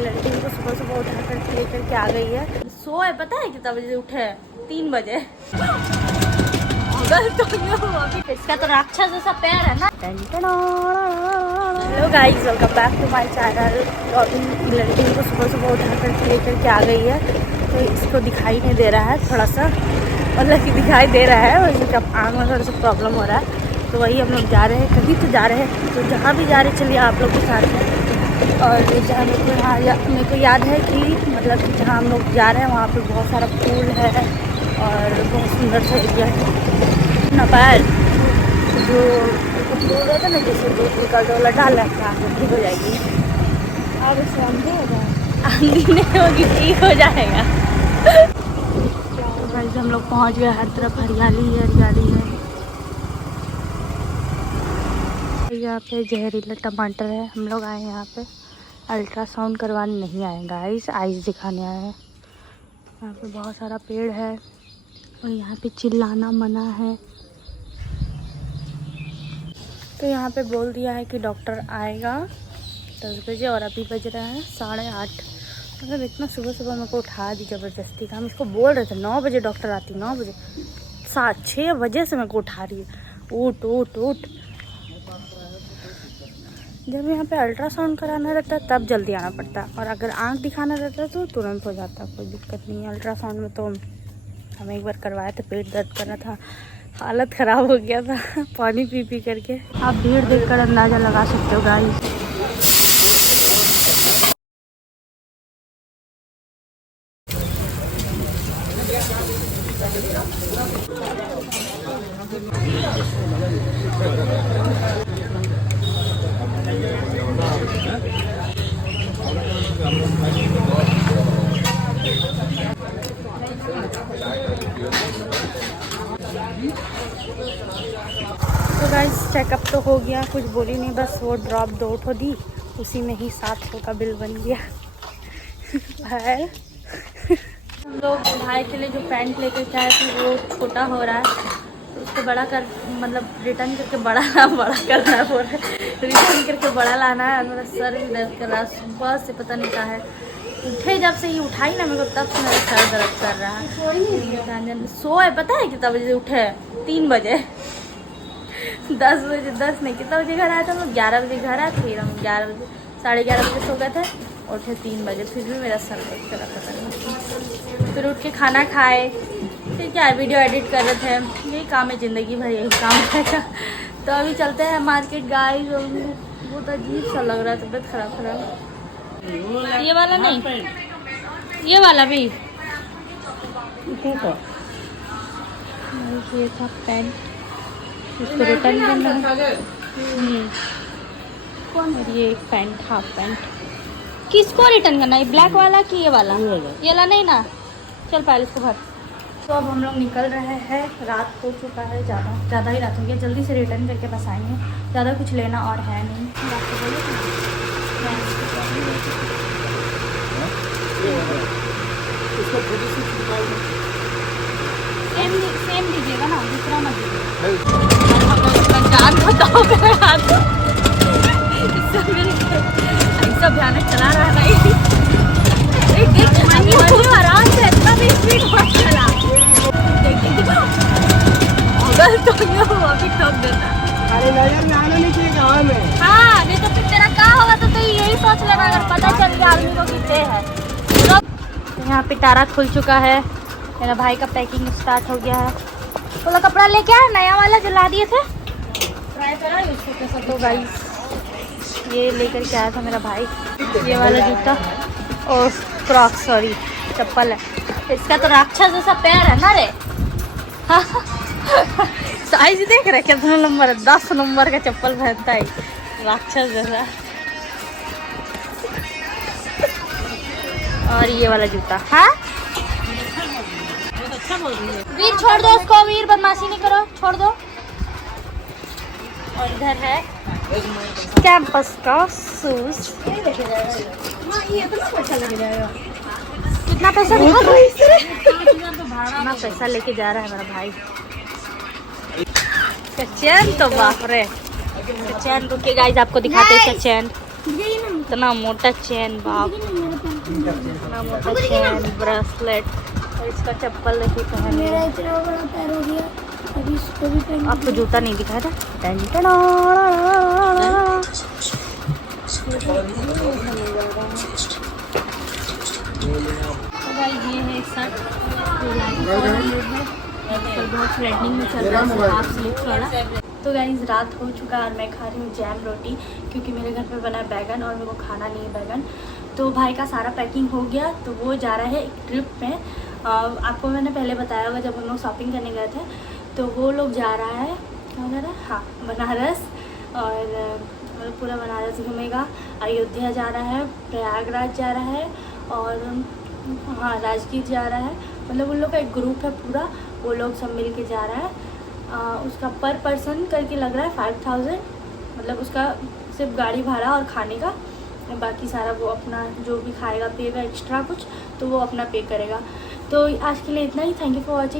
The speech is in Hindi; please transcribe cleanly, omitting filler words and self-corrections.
लड़की को सुबह सुबह उठा कर लेकर के आ गई है। सोए पता है कितना बजे उठे? 3 बजे। इसका तो राक्षस जैसा पैर है ना। Hello guys, welcome back to my channel. लड़की को सुबह सुबह उठा कर लेकर के आ गई है, तो इसको दिखाई नहीं दे रहा है थोड़ा सा, मतलब कि दिखाई दे रहा है वैसे जब आँख में थोड़ा सा प्रॉब्लम हो रहा है। तो वही हम लोग जा रहे हैं, कहीं तो जा रहे हैं, तो जहाँ भी जा रहे चलिए आप लोग के साथ में। और जहाँ मेरे को याद है कि मतलब कि जहाँ हम लोग जा रहे हैं वहाँ पे बहुत सारा फूल है और बहुत सुंदर सा एरिया है। नेपाल जो फूल रहता है ना, जैसे दूध निकलने वाला डाल रखा है, ठीक हो जाएगी। अब आंधी हो जाए, आंधी नहीं होगी, ठीक हो जाएगा। तो हम लोग पहुँच गए, हर तरफ हरियाली है, हरियाली है। यहाँ पे जहरीला टमाटर है। हम लोग आए यहाँ पे अल्ट्रासाउंड करवाने नहीं आए गाइस, आइस दिखाने आए हैं। यहाँ पे बहुत सारा पेड़ है और यहाँ पे चिल्लाना मना है। तो यहाँ पे बोल दिया है कि डॉक्टर आएगा 10 बजे और अभी बज रहे हैं 8:30। मतलब इतना सुबह सुबह मेरे को उठा दी ज़बरदस्ती का। हम इसको बोल रहे थे 9 बजे डॉक्टर आती, 9 बजे, 6 बजे से मेरे को उठा रही है, उठ उठ उठ। जब यहाँ पे अल्ट्रासाउंड कराना रहता है तब जल्दी आना पड़ता है, और अगर आँख दिखाना रहता है तो तुरंत हो जाता है, कोई दिक्कत नहीं है। अल्ट्रासाउंड में तो हम एक बार करवाए थे, पेट दर्द कर रहा था, हालत ख़राब हो गया था पानी पी पी करके। आप भीड़ देखकर अंदाज़ा लगा सकते हो गाइस। तो गाइस चेकअप तो हो गया, कुछ बोली नहीं, बस वो ड्रॉप 2 ठो दी, उसी में ही 700 का बिल बन गया। भाई हम लोग भाई के लिए जो पैंट लेकर के आए थे वो छोटा हो रहा है, तो उसको बड़ा कर, मतलब रिटर्न करके बड़ा करना है, बोल रहे रिटर्न करके बड़ा लाना है। मेरा सर भी दर्द कर रहा है, सुबह से पता नहीं क्या है। उठे जब से ही उठाई ना मेरे को, तब से मेरा सर दर्द कर रहा है। सोए पता है कितना बजे उठे? 3 बजे। 10 बजे, 10 नहीं, कितना बजे घर आया था? हम लोग 11 बजे घर आए, फिर हम 11 बजे, 11:30 बजे सो गए थे, उठे 3 बजे। फिर भी मेरा सर दर्द कर रहा था। फिर उठ के खाना खाए, फिर क्या वीडियो एडिट कर रहे थे। यही काम है, ज़िंदगी भर यही काम है। तो अभी चलते हैं मार्केट गाइस। बहुत अजीब सा लग रहा है, तबीयत खराब। ये वाला नहीं, ये वाला भी। ये था पैंट, इसको रिटर्न करना है। कौन है ये? एक पैंट, हाफ पैंट, किसको रिटर्न करना है? ब्लैक वाला कि ये वाला? ये वाला नहीं ना, चल पहले इसको भर। तो अब हम लोग निकल रहे हैं, रात हो चुका है, ज़्यादा ही रात हो गया, जल्दी से रिटर्न करके बस आएंगे। ज़्यादा कुछ लेना और है नहीं। सेम दीजिएगा ना, दूसरा मत दीजिएगा। जान बताओ ऐसा भयानक चला रहा है। आराम से, इतना भी स्पीड मत चला। तो अभी ठोक देता। अरे नजर में आना नहीं चाहिए गाँव में। हाँ, नहीं तो फिर तेरा क्या होगा? तो यही सोच लेना, अगर पता चल गया आदमी को कितने है। तो यहाँ पिटारा खुल चुका है, मेरा भाई का पैकिंग स्टार्ट हो गया है। बोला कपड़ा लेके आया नया वाला जो ला दिए थे, ट्राई करा उसको कैसा। तो गाइस ये लेकर के आया था मेरा भाई, ये वाला जूता और क्रॉक्स, सॉरी चप्पल है। इसका तो राक्षस जैसा पैर है ना रे। साइज देख रहे कितना नंबर है? 10 नंबर का चप्पल पहनता है, राक्षस जैसा। और ये वाला जूता, हाँ अच्छा बोल रही है। वीर छोड़ दो उसको, वीर बदमाशी नहीं करो, छोड़ दो। और इधर है कैंपस का शूज। कितना पैसा कितना पैसा लेके जा रहा है मेरा भाई। चैन तो बाप रे, चैन रुके गाइस, आपको दिखाते हैं चैन। इतना मोटा चेन बाप, इतना मोटा चेन, ब्रेसलेट और इसका चप्पल देखिए पहन लिया। मेरा इतना बड़ा पैर हो गया, अभी इसको भी पहन। आपको जूता नहीं दिखाया था। तो गाइस ये है शर्ट, बहुत ट्रेंडिंग में चल रहा है, हाफ स्लीव्स वाला। तो गाइस रात हो चुका है और मैं खा रही हूँ जैम रोटी, क्योंकि मेरे घर पे बना है बैगन और मेरे को खाना नहीं है बैगन। तो भाई का सारा पैकिंग हो गया, तो वो जा रहा है एक ट्रिप में। आपको मैंने पहले बताया होगा जब हम लोग शॉपिंग करने गए थे, तो वो लोग जा रहा है, कहाँ जा रहा है, हाँ बनारस। और पूरा बनारस घूमेगा, अयोध्या जा रहा है, प्रयागराज जा रहा है और हाँ राजगीर जा रहा है। मतलब उन लोग का एक ग्रुप है पूरा, वो लोग सब मिल के जा रहा है। उसका पर पर्सन करके लग रहा है 5000, मतलब उसका सिर्फ गाड़ी भाड़ा और खाने का, बाकी सारा वो अपना जो भी खाएगा पिएगा एक्स्ट्रा कुछ तो वो अपना पे करेगा। तो आज के लिए इतना ही। Thank you for watching.